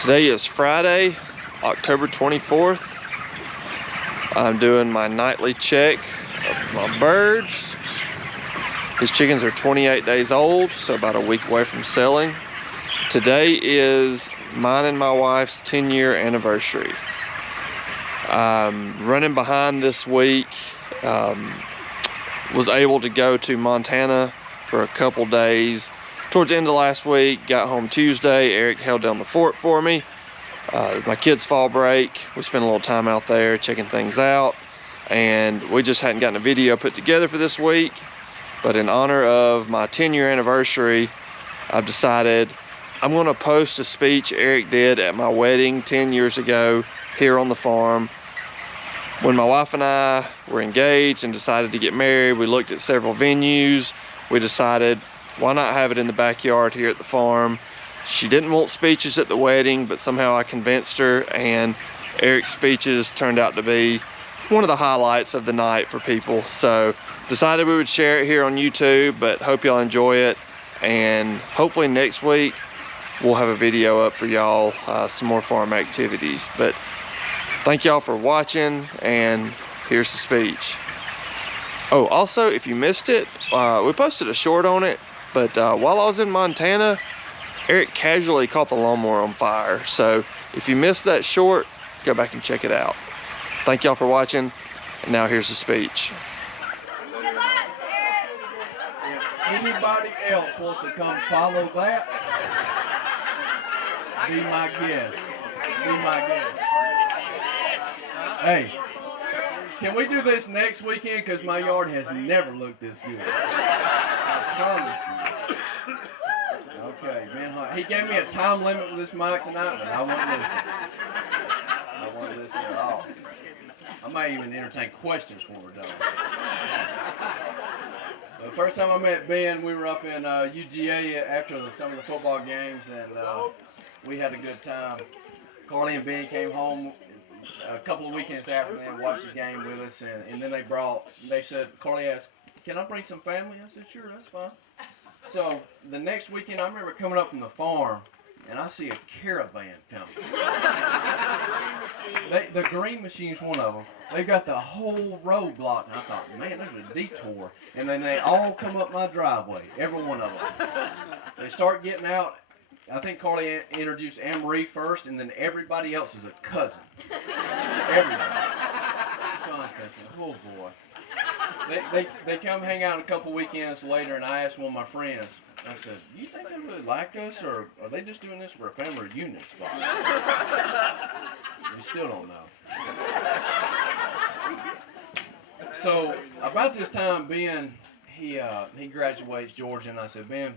Today is Friday, October 24th. I'm doing my nightly check of my birds. These chickens are 28 days old, so about a week away from selling. Today is mine and my wife's 10-year anniversary. I'm running behind this week. Was able to go to Montana for a couple days. Towards the end of last week, got home Tuesday. Eric held down the fort for me. My kids' fall break. We spent a little time out there checking things out, and we just hadn't gotten a video put together for this week. But in honor of my 10-year anniversary, I've decided I'm gonna post a speech Eric did at my wedding 10 years ago here on the farm. When my wife and I were engaged and decided to get married, we looked at several venues. We decided, why not have it in the backyard here at the farm? She didn't want speeches at the wedding, but somehow I convinced her, and Eric's speeches turned out to be one of the highlights of the night for people. So decided we would share it here on YouTube, but hope y'all enjoy it. And hopefully next week we'll have a video up for y'all, some more farm activities. But thank y'all for watching, and here's the speech. Oh, also, if you missed it, we posted a short on it, but while I was in Montana, Eric casually caught the lawnmower on fire. So if you missed that short, go back and check it out. Thank y'all for watching, and now here's the speech. If anybody else wants to come follow that, be my guest. Be my guest. Hey, can we do this next weekend? Because my yard has never looked this good. I promise you. Okay, Ben Hunt. He gave me a time limit with this mic tonight, but I won't listen. I won't listen at all. I might even entertain questions when we're done. The first time I met Ben, we were up in UGA after some of the football games, and we had a good time. Carly and Ben came home a couple of weekends after that and watched the game with us, and then they said, Carly asked, can I bring some family? I said, sure, that's fine. So the next weekend, I remember coming up from the farm, and I see a caravan coming. The green machine's one of them. They got the whole road blocked, and I thought, man, there's a detour. And then they all come up my driveway, every one of them. They start getting out. I think Carly introduced Anne-Marie first, and then everybody else is a cousin. Everybody. So I'm thinking, oh boy. They come hang out a couple weekends later, and I asked one of my friends, I said, do you think they really like us, or are they just doing this for a family reunion spot? We still don't know. So about this time, Ben, he graduates Georgia, and I said, Ben,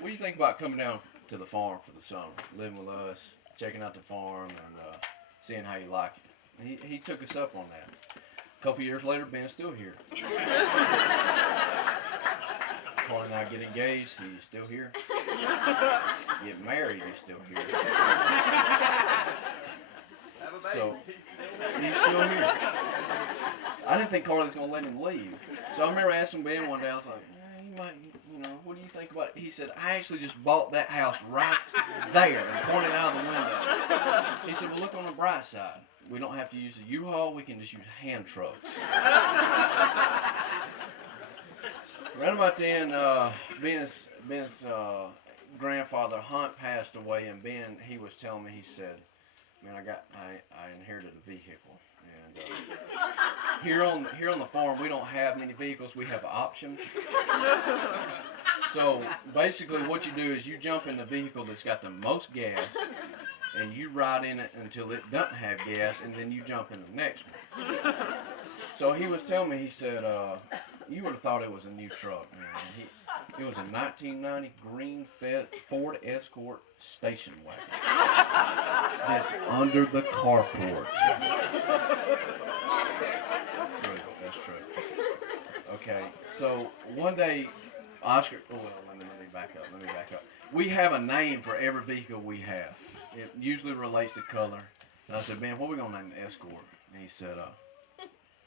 what do you think about coming down to the farm for the summer, living with us, checking out the farm, and seeing how you like it? He took us up on that. A couple years later, Ben's still here. Carly and I get engaged, he's still here. Get married, he's still here. So, he's still here. I didn't think Carly was going to let him leave. So I remember asking Ben one day, I was like, he might, what do you think about it? He said, I actually just bought that house right there and pointed out the window. He said, well, look on the bright side. We don't have to use a U-Haul, we can just use hand trucks. Right about then, Ben's grandfather Hunt passed away, and Ben, he was telling me, he said, man, I inherited a vehicle. And here on the farm, we don't have many vehicles, we have options. So basically what you do is you jump in the vehicle that's got the most gas, and you ride in it until it doesn't have gas, and then you jump in the next one. So he was telling me, he said, you would have thought it was a new truck, man. It was a 1990 green Ford Escort station wagon. That's under the carport. That's true. Okay, so one day, Oscar, let me back up. We have a name for every vehicle we have. It usually relates to color. And I said, Ben, what are we going to name the Escort? And he said,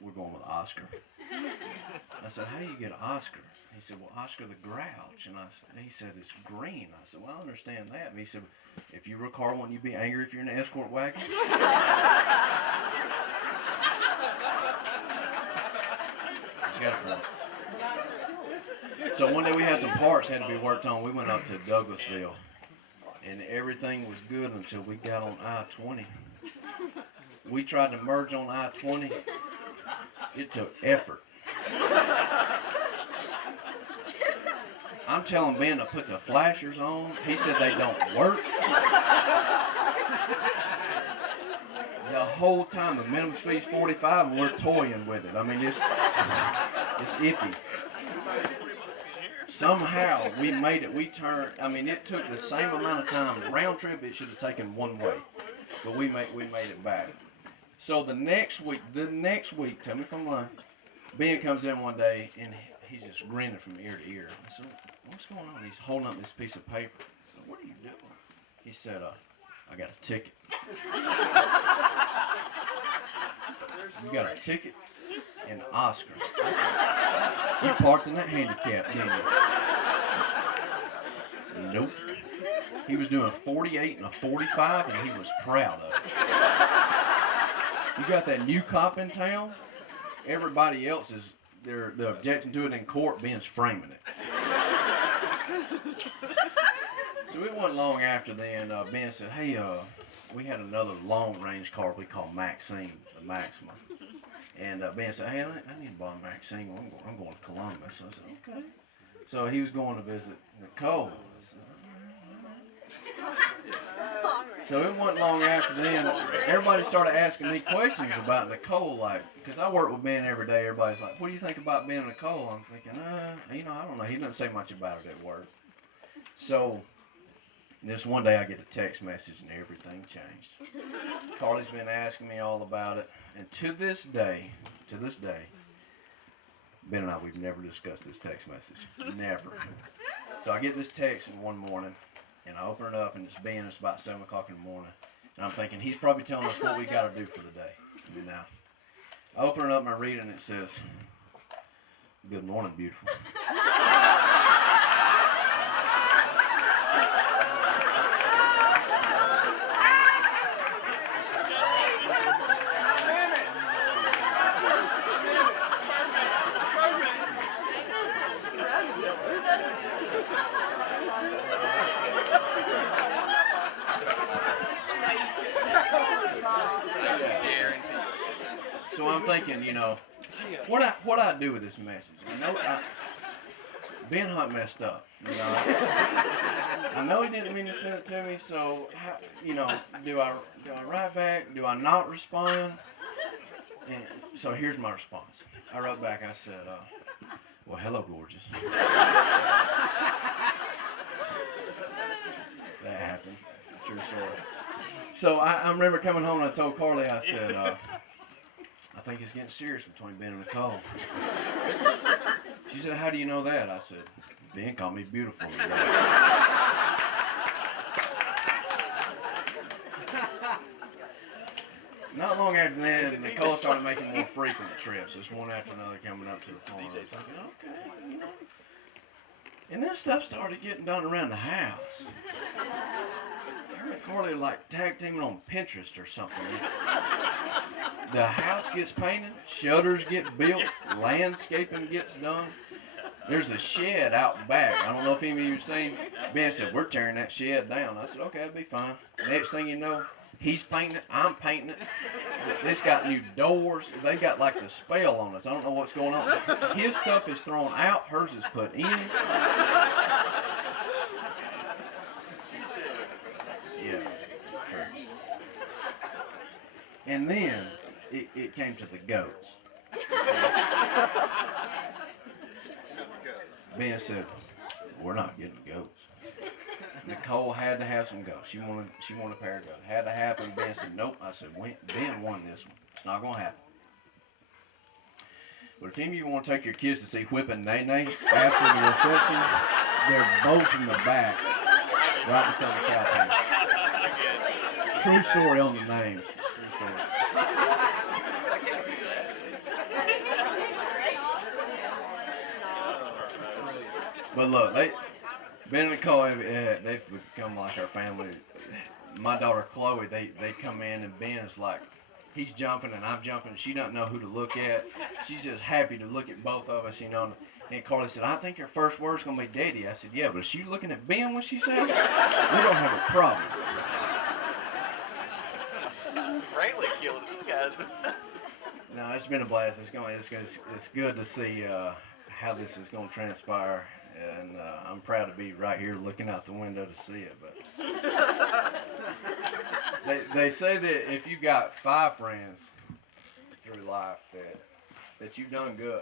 we're going with Oscar. I said, how do you get Oscar? He said, well, Oscar the Grouch. And he said, it's green. I said, well, I understand that. And he said, if you were a car, wouldn't you be angry if you're in an escort wagon? So one day we had some parts had to be worked on. We went up to Douglasville, and everything was good until we got on I-20. We tried to merge on I-20. It took effort. I'm telling Ben to put the flashers on. He said they don't work. The whole time the minimum speed's 45 and we're toying with it. I mean, it's iffy. Somehow we made it. We turned. I mean, it took the same amount of time. Round trip, it should have taken one way, but we made it back. So the next week, tell me if I'm lying, Ben comes in one day and he's just grinning from ear to ear. I said, what's going on? He's holding up this piece of paper. I said, what are you doing? He said, I got a ticket. You got a ticket and Oscar. I said, you parked in that handicap, didn't you? Nope. He was doing 48 and a 45 and he was proud of it. You got that new cop in town, everybody else is, they're objecting to it in court, Ben's framing it. So it wasn't long after then, Ben said, hey, we had another long-range car we call Maxine, the Maxima. And Ben said, hey, I need to buy a Maxine. I'm going to Columbus. I said, okay. So he was going to visit Nicole. I said, so it wasn't long after then, everybody started asking me questions about Nicole, like, because I work with Ben every day. Everybody's like, what do you think about Ben and Nicole? I'm thinking, I don't know. He doesn't say much about it at work. So this one day I get a text message and everything changed. Carly's been asking me all about it. And to this day, Ben and I, we've never discussed this text message. Never. So I get this text one morning, and I open it up, and it's Ben. It's about 7 o'clock in the morning. And I'm thinking, he's probably telling us what we got to do for the day. And now, I open it up, and I read it, and it says, good morning, beautiful. So I'm thinking, what I do with this message? Ben Hunt messed up. I know he didn't mean to send it to me. So, do I write back? Do I not respond? And so here's my response. I wrote back. I said, "Well, hello, gorgeous." That happened. True story. So I remember coming home and I told Carly. I said, I think it's getting serious between Ben and Nicole. She said, how do you know that? I said, Ben called me beautiful. Not long after that, Nicole started making more frequent trips. Just one after another coming up to the farm. I was thinking, okay, And then stuff started getting done around the house. Her and Carly are like tag teaming on Pinterest or something. The house gets painted, shutters get built, landscaping gets done. There's a shed out back. I don't know if any of you have seen. Ben said, we're tearing that shed down. I said, okay, that'll be fine. Next thing you know, he's painting it, I'm painting it. It's got new doors. They got like the spell on us. I don't know what's going on. His stuff is thrown out, hers is put in. Yeah, true. And then it came to the goats. Ben said, we're not getting goats. Nicole had to have some goats. She wanted a pair of goats. Had to happen. Ben said, nope. I said, Ben won this one. It's not going to happen. But if any of you want to take your kids to see Whippin' Nay Nay after the reception, they're both in the back, right beside the cow pen. True story on the names. True story. But look, Ben and Nicole, they've become like our family. My daughter Chloe, they come in and Ben's like, he's jumping and I'm jumping. She doesn't know who to look at. She's just happy to look at both of us, you know. And Carly said, I think your first word's gonna be daddy. I said, yeah, but is she looking at Ben when she says it? We don't have a problem. Rayleigh killed these guys. No, it's been a blast. It's good to see how this is going to transpire, and I'm proud to be right here looking out the window to see it. But they say that if you got 5 friends through life, that you've done good.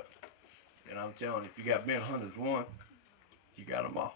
And I'm telling you, if you got Ben Hunt as one, you got them all.